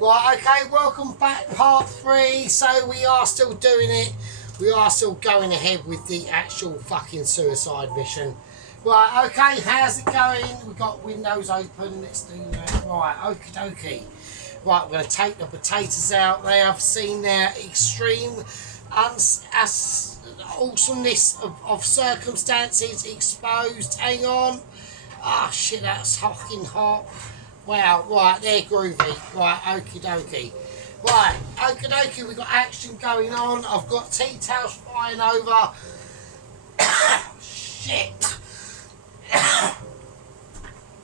Right, okay, welcome back, part 3. So we are still doing it. We are still going ahead with the actual fucking suicide mission. Right, okay, how's it going? We've got windows open. Let's do that. Right, okie dokie. Right, we're going to take the potatoes out. They have seen their extreme awesomeness of circumstances exposed. Hang on. Ah, shit, that's fucking hot. Wow, right, they're groovy. Right, okie dokie. Right, okie dokie, we've got action going on. I've got tea towels flying over. Shit.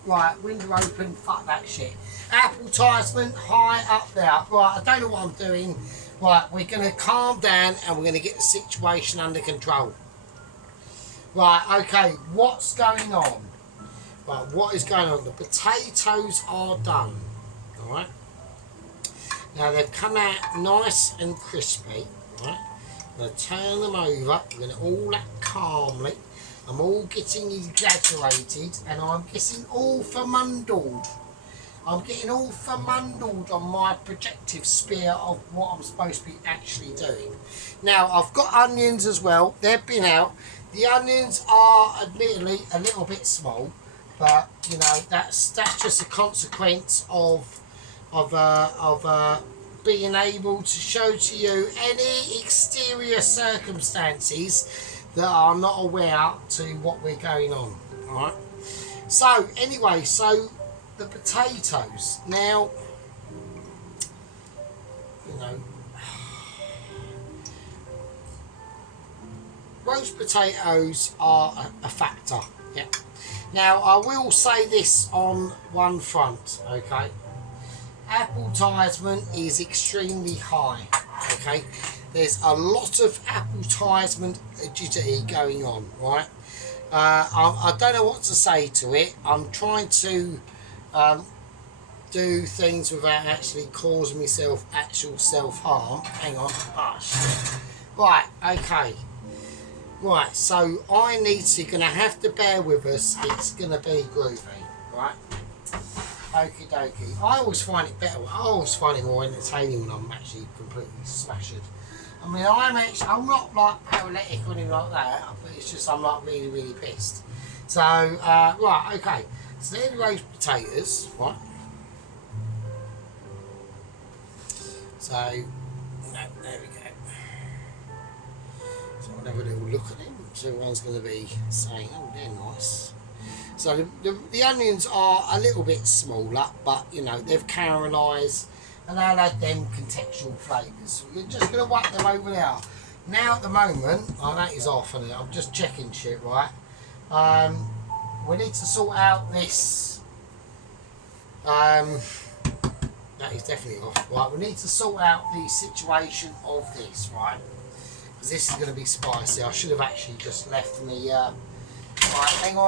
Right, window open, fuck that shit. Advertisement high up there. Right, I don't know what I'm doing. Right, we're going to calm down and we're going to get the situation under control. Right, okay, what's going on? Right, what is going on? The potatoes are done. Alright. Now they've come out nice and crispy. Right. I'm going to turn them over. I'm going to all act calmly. I'm all getting exaggerated and I'm getting all fermundled. I'm getting all fermundled on my projective spear of what I'm supposed to be actually doing. Now I've got onions as well. They've been out. The onions are admittedly a little bit small. But you know that's just a consequence of being able to show to you any exterior circumstances that are not aware to what we're going on. All right. So anyway, so the potatoes now. You know, roast potatoes are a factor. Yeah. Now, I will say this on one front, okay? Advertisement is extremely high, okay? There's a lot of advertisement agility going on, right? I don't know what to say to it. I'm trying to do things without actually causing myself actual self-harm. Hang on. Oh, shit. Right, okay. Right, so I need to, you're going to have to bear with us, it's going to be groovy, right? Okie dokie. I always find it better, I always find it more entertaining when I'm actually completely smashed. I mean, I'm not like paralytic or anything like that, but it's just I'm like really, really pissed. So, right, okay. So there's roast potatoes, right? So, no, there we go. So I'll have a little look at them. So everyone's going to be saying, oh, they're nice. So the onions are a little bit smaller, but you know, they've caramelised and they'll add them contextual flavours. So we're just going to whack them over there. Now at the moment, oh, that is off, and I'm just checking shit, right? We need to sort out this. That is definitely off. Right, we need to sort out the situation of this, right? This is going to be spicy. I should have actually just left me. Right, hang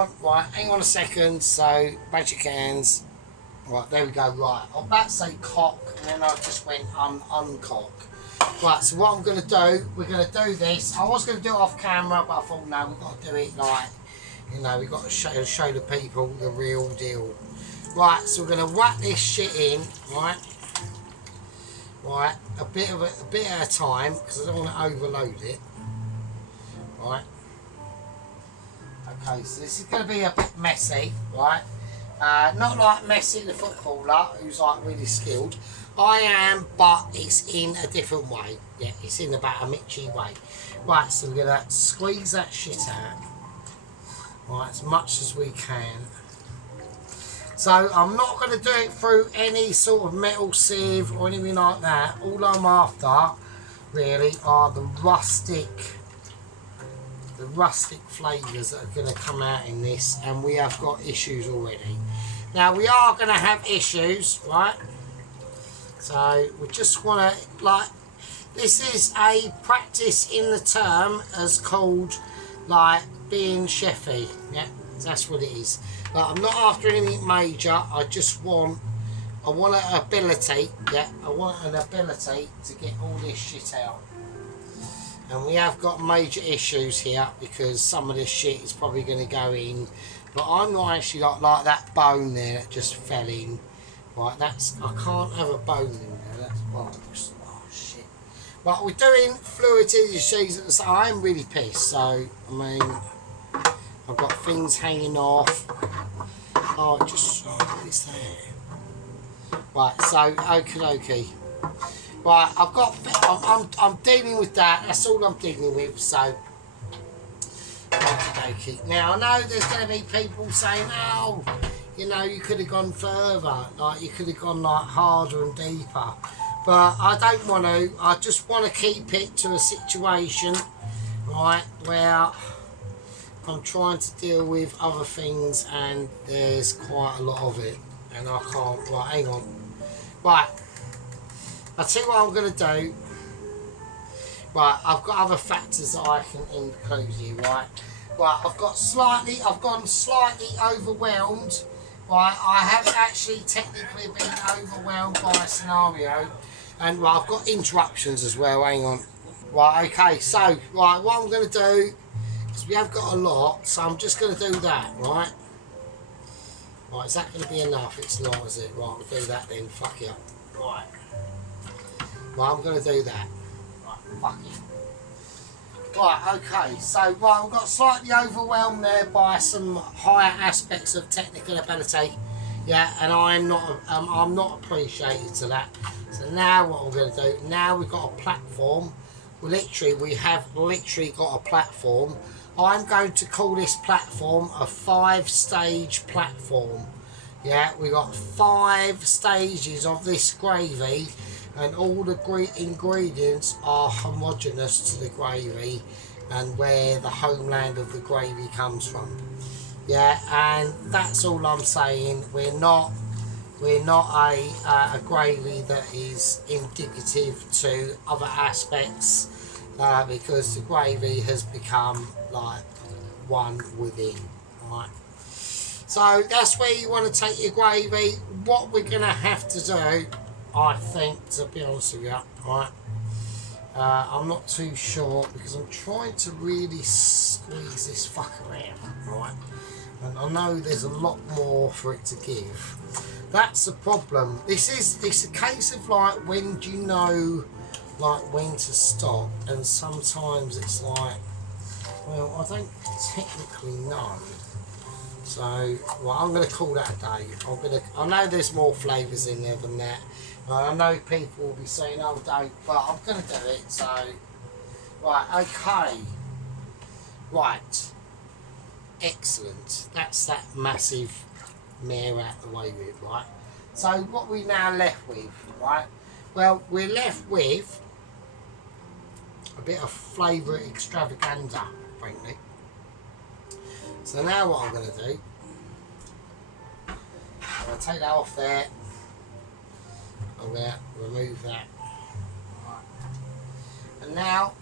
on a second. So, magic hands. Right, there we go. Right, I'm about to say cock, and then I just went uncock. Right, so what I'm going to do, we're going to do this. I was going to do it off camera, but I thought, no, we've got to do it like, you know, we've got to show the people the real deal. Right, so we're going to whack this shit in, right? Right, a bit at a time because I don't want to overload it. Right. Okay, so this is going to be a bit messy, right? Not like Messi the footballer who's like really skilled. I am, but it's in a different way. Yeah, it's in about a Mitchy way. Right, so we're going to squeeze that shit out. Right, as much as we can. So I'm not going to do it through any sort of metal sieve or anything like that. All I'm after really are the rustic flavours that are going to come out in this, and we have got issues already. Now we are going to have issues, right? So we just want to, like, this is a practice in the term as called like being chefy. Yeah, that's what it is. But I'm not after anything major. I want an ability. Yeah, I want an ability to get all this shit out. And we have got major issues here because some of this shit is probably going to go in. But I'm not actually like that bone there that just fell in. Right, that's, I can't have a bone in there, that's bollocks. Oh shit. But we're doing fluid season, so I'm really pissed. So, I mean, I've got things hanging off. Oh, what is that? Right, so, okie dokie. Right, I'm dealing with that, that's all I'm dealing with, so. Okie dokie. Now, I know there's going to be people saying, oh, you know, you could have gone further, like you could have gone like harder and deeper, but I don't want to. I just want to keep it to a situation, right, where I'm trying to deal with other things and there's quite a lot of it and I can't. Right, hang on. Right, I'll tell you what I'm going to do. Right, I've got other factors that I can include here, right. Right, I've gone slightly overwhelmed. Right, I have actually technically been overwhelmed by a scenario, and right, I've got interruptions as well. Hang on. Right, okay. So, right, what I'm going to do is we have got a lot, so I'm just going to do that. Right. Right, is that going to be enough? It's not, is it? Right, we'll do that then. Fuck it up. Right. Right, I'm going to do that. Right, fuck it. Right, okay, so right, I've got slightly overwhelmed there by some higher aspects of technical ability, yeah, and I'm not appreciated to that. So now what we're going to do, now we've got a platform, we have literally got a platform. I'm going to call this platform a 5-stage platform, yeah, we've got 5 stages of this gravy, and all the ingredients are homogeneous to the gravy and where the homeland of the gravy comes from. Yeah, and that's all I'm saying. We're not a gravy that is indicative to other aspects, because the gravy has become like one within, right? So that's where you want to take your gravy. What we're going to have to do, I think, to be honest with you, right, I'm not too sure because I'm trying to really squeeze this fucker out, right, and I know there's a lot more for it to give. That's the problem. It's a case of like, when do you know like when to stop, and sometimes it's like, well, I don't technically know. So, well, I'm going to call that a day. I know there's more flavours in there than that. I know people will be saying, oh, don't, but I'm going to do it, so. Right, okay. Right. Excellent. That's that massive mare out the way with, right? So, what we now left with, right? Well, we're left with a bit of flavour extravaganza, frankly. So now what I'm going to do, I'm going to take that off there. I'm going to remove that. Right. And now,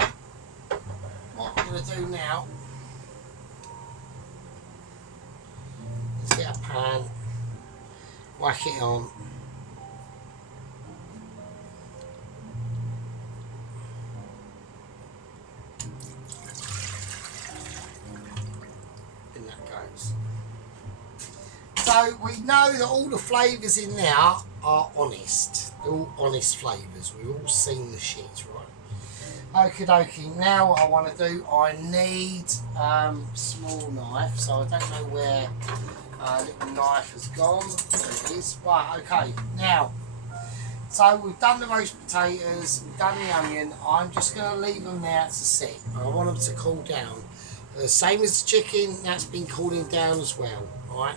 what I'm going to do now is get a pan, whack it on. And that goes. So we know that all the flavours in there are honest. They're all honest flavours. We've all seen the shit, right? Okie dokie. Now what I want to do, I need small knife. So I don't know where little knife has gone. There it is. Right, okay. Now, so we've done the roast potatoes, we've done the onion. I'm just going to leave them there to sit. I want them to cool down. The same as the chicken, that's been cooling down as well, right?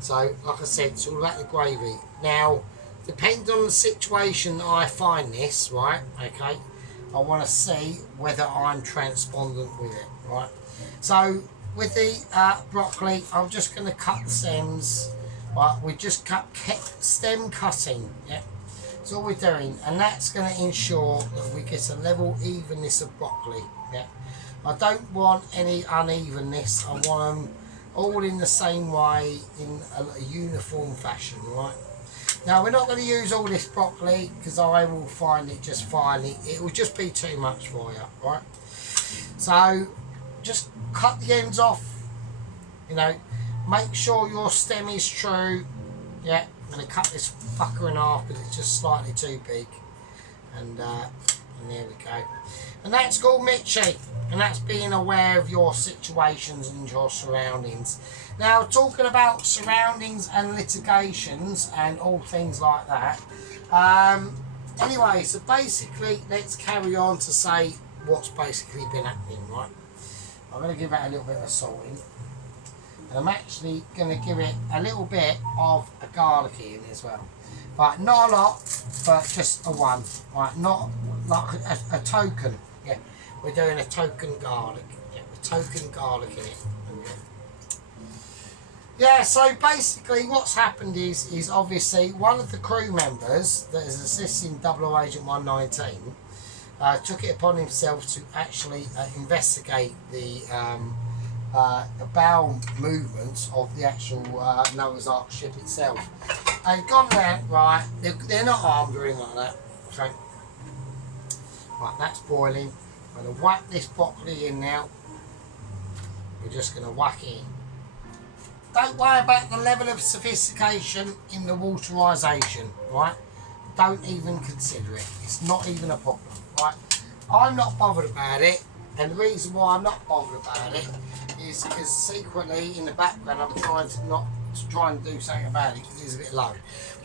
So, like I said, it's all about the gravy. Now, depending on the situation I find this, right, okay, I want to see whether I'm transpondent with it, right? So, with the broccoli, I'm just going to cut the stems, right? We just kept stem cutting, yeah? That's all we're doing, and that's going to ensure that we get a level evenness of broccoli, yeah? I don't want any unevenness. I want them all in the same way, in a uniform fashion, right? Now, we're not going to use all this broccoli because I will find it just fine. It will just be too much for you, right? So, just cut the ends off, you know, make sure your stem is true, yeah, I'm going to cut this fucker in half because it's just slightly too big. And there we go. And that's called Mitchie. And that's being aware of your situations and your surroundings. Now, talking about surroundings and litigations and all things like that. Anyway, so basically, let's carry on to say what's basically been happening, right? I'm going to give it a little bit of salting. And I'm actually going to give it a little bit of a garlic in as well. But not a lot, but just a one. Right, not like a token. Yeah, we're doing a token garlic. Yeah, a token garlic in it. Yeah, so basically what's happened is obviously one of the crew members that is assisting 00 Agent 119 took it upon himself to actually investigate the bowel movements of the actual Noah's Ark ship itself. And gone round, right, they're not armed or anything like that. Okay. Right, that's boiling. I'm going to whack this broccoli in now. We're just going to whack it in. Don't worry about the level of sophistication in the waterisation, right? Don't even consider it. It's not even a problem, right? I'm not bothered about it, and the reason why I'm not bothered about it is because secretly in the background I'm trying to try and do something about it because it's a bit low.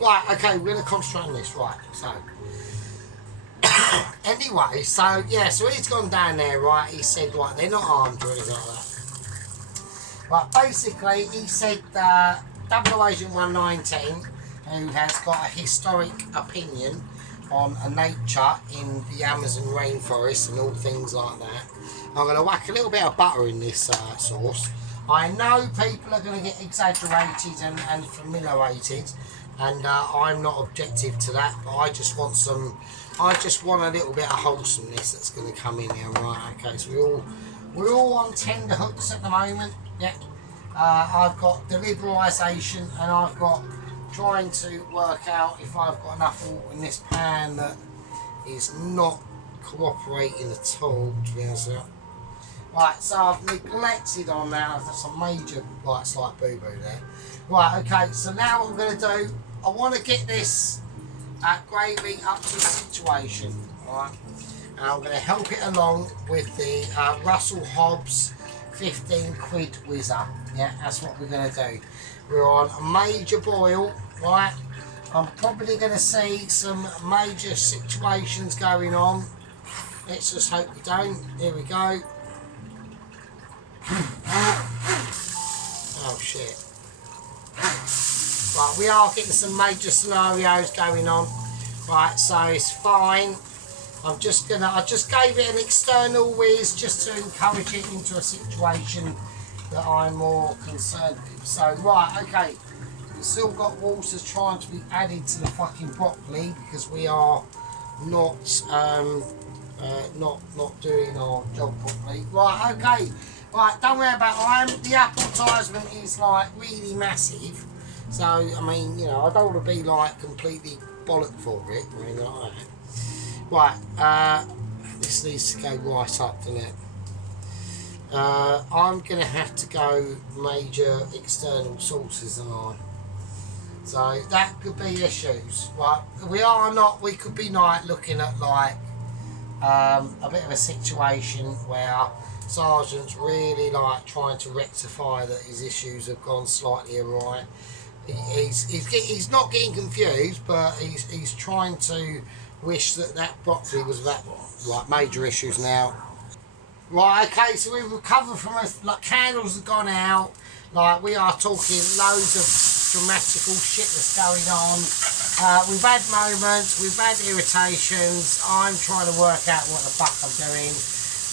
Right, okay, we're going to concentrate on this, right? So, anyway, so yeah, so he's gone down there, right? He said, right, they're not armed or anything like that. Right, basically, he said 00 Agent 119, who has got a historic opinion on a nature in the Amazon rainforest and all things like that. I'm going to whack a little bit of butter in this sauce. I know people are going to get exaggerated and familiarated, and I'm not objective to that, but I just want a little bit of wholesomeness that's going to come in here, right? Okay, so we're all on tender hooks at the moment. Yeah, I've got deliberisation, and I've got trying to work out if I've got enough water in this pan that is not cooperating at all, to be honest with you. Right, so I've neglected on that. That's a major slight boo-boo there. Right, okay, so now what I'm going to do, I want to get this gravy up to the situation, right? And I'm going to help it along with the Russell Hobbs 15 quid whizzer. Yeah, that's what we're going to do. We're on a major boil, right? I'm probably going to see some major situations going on. Let's just hope we don't. Here we go. Oh shit. Right, we are getting some major scenarios going on. Right, so it's fine. I just gave it an external whiz just to encourage it into a situation that I'm more concerned with. So right, okay, we've still got water trying to be added to the fucking broccoli because we are not doing our job properly. Right, okay, right, don't worry about it. The advertisement is like really massive, so I mean, you know, I don't want to be like completely bollock for it or anything like that. Right, this needs to go right up, doesn't it? I'm going to have to go major external sources, aren't I? So that could be issues. Right, we could be like looking at like a bit of a situation where Sergeant's really like trying to rectify that his issues have gone slightly awry. He's not getting confused, but he's trying to wish that broccoli was that like major issues now. Right, okay, so we've recovered from us, like candles have gone out, like we are talking loads of dramatical shit that's going on. We've had moments, we've had irritations, I'm trying to work out what the fuck I'm doing.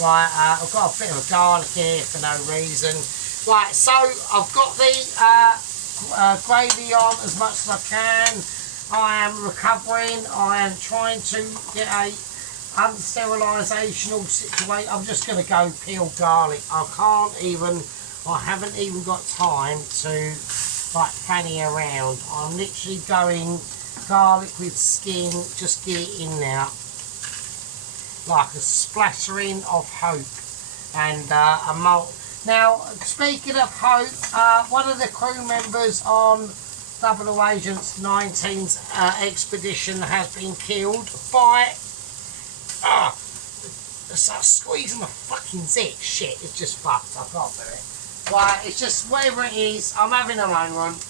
Right, I've got a bit of a garlic here for no reason. Right, so I've got the gravy on as much as I can. I am recovering. I am trying to get a unsterilisation situation. I'm just going to go peel garlic. I haven't even got time to like fanny around. I'm literally going garlic with skin, just get it in there. Like a splattering of hope and a malt. Now, speaking of hope, one of the crew members on Double Agents 19's expedition has been killed by... It's like squeezing the fucking zit. Shit, it's just fucked. I can't do it. Right, it's just whatever it is, I'm having a moment.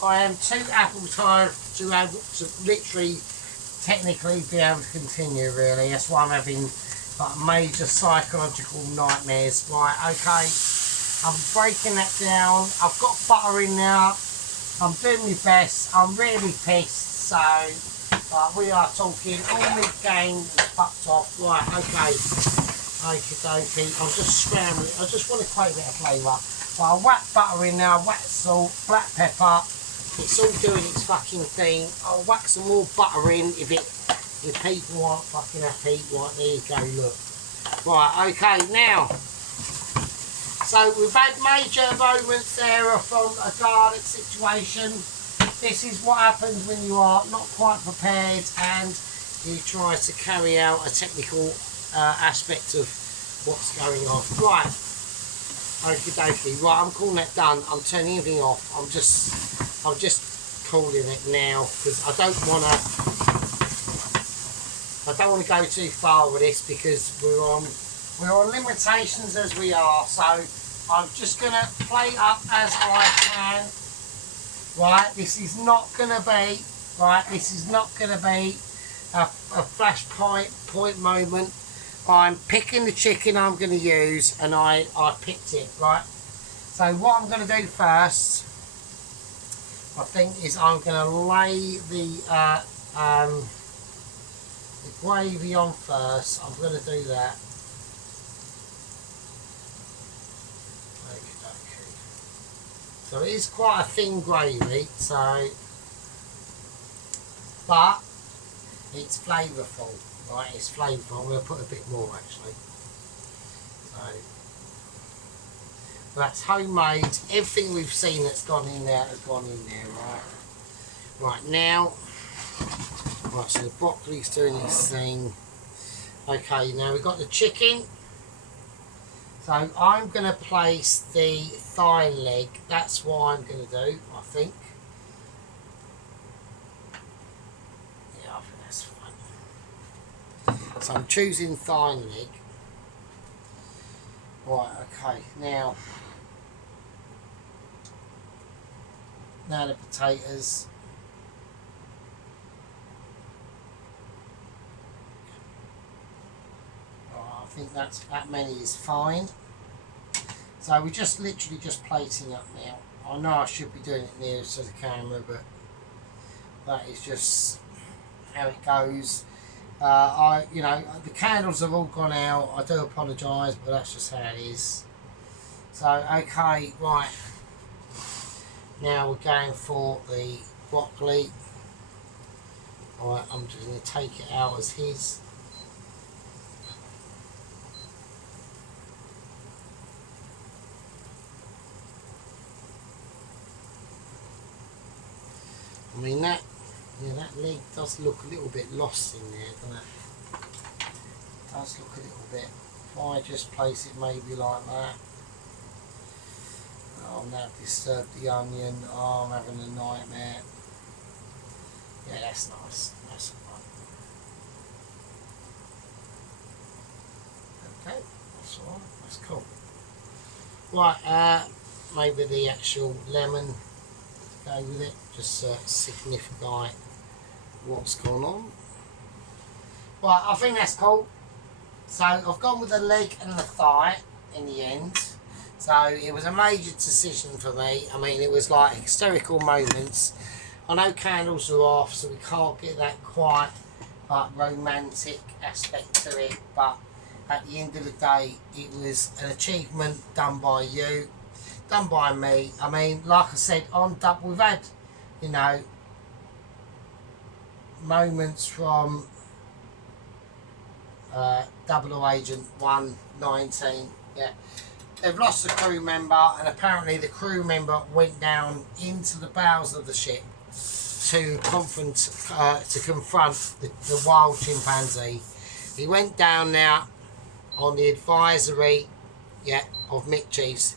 I am too apple tired to literally, technically be able to continue, really. That's why I'm having like major psychological nightmares. Right, okay. I'm breaking that down. I've got butter in now. I'm doing my best. I'm really pissed. So, we are talking all my game is fucked off. Right, okay. Okie dokie. I'm just scrambling. I just want to create a bit of flavour. But I'll whack butter in now, whack salt, black pepper. It's all doing its fucking thing. I'll whack some more butter in if people aren't fucking happy. Right, there you go, look. Right, okay, now. So we've had major moments there from a garlic situation. This is what happens when you are not quite prepared and you try to carry out a technical aspect of what's going on. Right, okie dokie. Right, I'm calling that done. I'm turning everything off. I'm just calling it now because I don't want to go too far with this because we're on limitations as we are. So I'm just gonna play up as I can. Right, this is not gonna be a flashpoint moment. I'm picking the chicken I'm going to use, and I picked it, right? So what I'm going to do first, I think, is I'm going to lay the gravy on first. I'm going to do that. Okay. So it is quite a thin gravy, but it's flavourful. Right, it's flavourful. I'm going to put a bit more actually. So that's homemade. Everything we've seen that's gone in there has gone in there, right? Right now, right, so the broccoli's doing its thing. Okay, now we've got the chicken. So I'm going to place the thigh leg. That's what I'm going to do, I think. Yeah, I think that's fine. So I'm choosing thigh leg. Right, okay, now the potatoes. Right, I think that many is fine. So we're just literally just plating up now. I know I should be doing it near to the camera, but that is just how it goes. The candles have all gone out. I do apologise, but that's just how it is. So, okay, right. Now we're going for the broccoli. Alright, I'm just going to take it out as his. I mean, that leg does look a little bit lost in there, doesn't it? It does look a little bit. If I just place it maybe like that. Oh, now I've disturbed the onion. Oh, I'm having a nightmare. Yeah, that's nice. That's fine. Okay, that's alright. That's cool. Right, maybe the actual lemon to go with it, just signify what's going on. Right, I think that's cool. So I've gone with the leg and the thigh in the end. So it was a major decision for me. I mean, it was like hysterical moments. I know candles are off, so we can't get that quite romantic aspect to it. But at the end of the day, it was an achievement done by you, done by me. I mean, like I said, we've had, moments from Double Agent 119. Yeah, they've lost a crew member, and apparently the crew member went down into the bowels of the ship to confront the wild chimpanzee. He went down now on the advisory, of Mick Chiefs,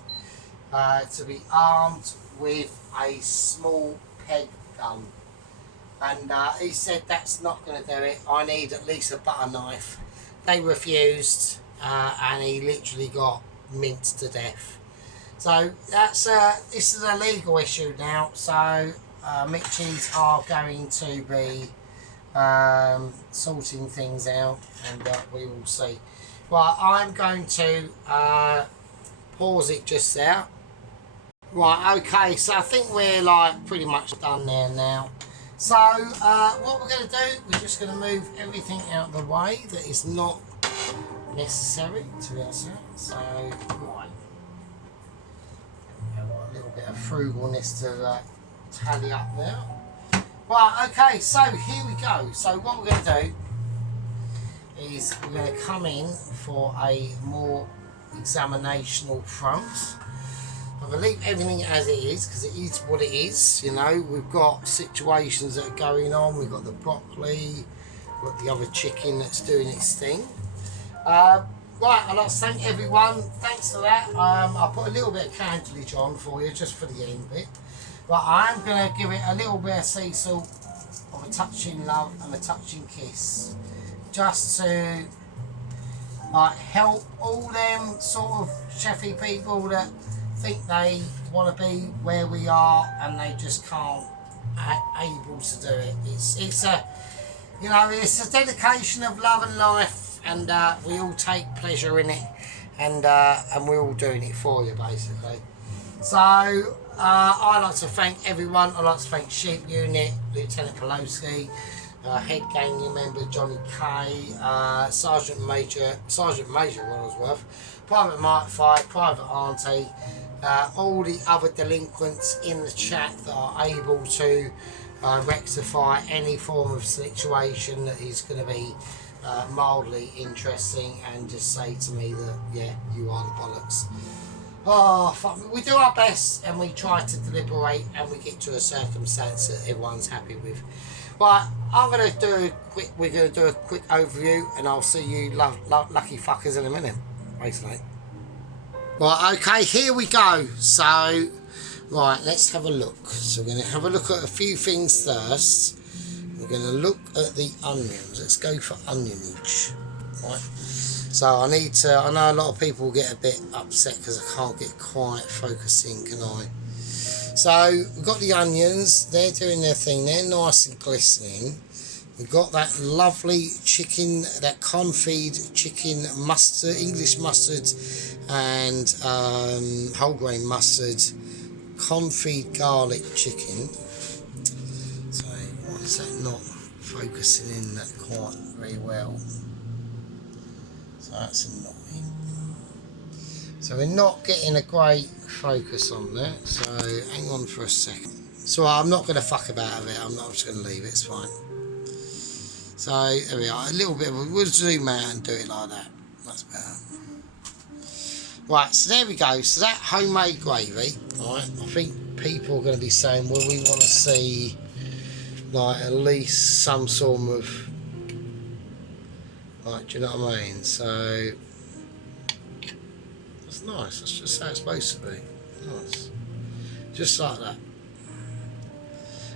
to be armed with a small peg gun. And he said that's not going to do it. I need at least a butter knife. They refused, and he literally got minced to death. So that's this is a legal issue now. So Mitchies are going to be sorting things out, and we will see. Right, I'm going to pause it just there. Right, okay, so I think we're like pretty much done there now. So what we're going to do, we're just going to move everything out of the way that is not necessary to be outside. So right, a little bit of frugalness to tally up there. Right, okay, so here we go. So what we're going to do is we're going to come in for a more examinational front. I'm going to leave everything as it is because it is what it is. You know, we've got situations that are going on. We've got the broccoli, we've got the other chicken that's doing its thing. Right, I'd like to thank everyone. Thanks for that. I'll put a little bit of candleage on for you just for the end bit. But I'm going to give it a little bit of sea salt of a touching love and a touching kiss. Just to help all them sort of chefy people that think they want to be where we are and they just can't able to do it. It's a, you know, it's a dedication of love and life, and we all take pleasure in it, and we're all doing it for you basically. So I'd like to thank everyone. I'd like to thank Sheep Unit, Lieutenant Pelosi, Head Gang member Johnny K, Sergeant Major Wadsworth, Private Mike Fight, Private Auntie, all the other delinquents in the chat that are able to rectify any form of situation that is going to be mildly interesting, and just say to me that, yeah, you are the bollocks. Oh, fuck. We do our best and we try to deliberate and we get to a circumstance that everyone's happy with. But we're going to do a quick overview, and I'll see you lucky fuckers in a minute, basically. Right, okay, here we go. So, right, let's have a look. So we're going to have a look at a few things first. We're going to look at the onions. Let's go for onionage. Right. So I know a lot of people get a bit upset because I can't get quite focusing, can I? So we've got the onions, they're doing their thing, they're nice and glistening. We've got that lovely chicken, that confit chicken mustard, English mustard and whole grain mustard, confit garlic chicken. So why is that not focusing in that quite very well? So that's annoying. So we're not getting a great focus on that, so hang on for a second. So I'm not going to fuck about with it, I'm just going to leave it, it's fine. So there we are, a little bit of, we'll zoom out and do it like that, that's better. Right, so there we go, so that homemade gravy, right, I think people are going to be saying, well, we want to see like at least some sort of, like, do you know what I mean? So that's nice, that's just how it's supposed to be. Nice. Just like that.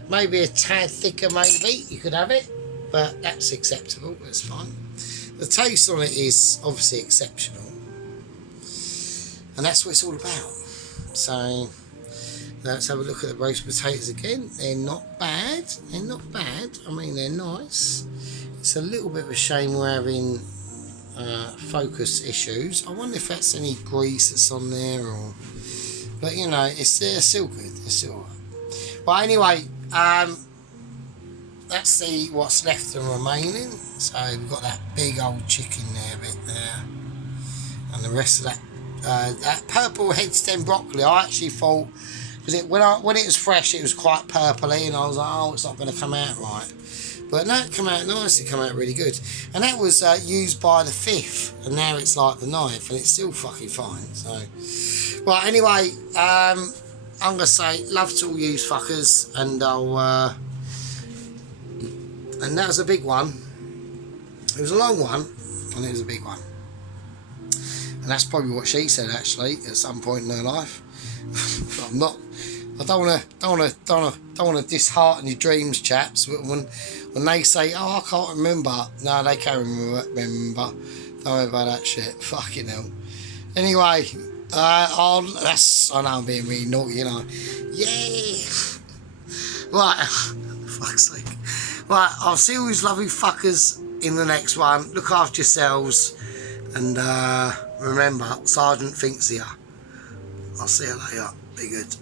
Maybe a tad thicker, maybe, you could have it, but that's acceptable, that's fine. The taste on it is obviously exceptional, and that's what it's all about. So let's have a look at the roast potatoes again. They're not bad, they're not bad, I mean they're nice. It's a little bit of a shame we're having focus issues. I wonder if that's any grease that's on there, or, but you know, they're still good, they're still alright. Well, anyway, that's what's left and remaining. So we've got that big old chicken there, a bit there, and the rest of that that purple head stem broccoli. I actually thought, because when it was fresh, it was quite purpley, and I was like, oh, it's not going to come out right. But no, it came out nice, it came out really good. And that was used by the 5th, and now it's like the 9th, and it's still fucking fine. So, right, anyway, I'm going to say, love to all you fuckers, and I'll, and that was a big one. It was a long one, and it was a big one. And that's probably what she said, actually, at some point in her life. But I don't wanna dishearten your dreams, chaps. When they say, "Oh, I can't remember," no, they can remember. Don't worry about that shit. Fucking hell. Anyway, I know I'm being really naughty, you know. Yeah. Right. Fuck's sake. Right, I'll see all these lovely fuckers in the next one. Look after yourselves. And remember, Sergeant thinks of you. I'll see you later. Be good.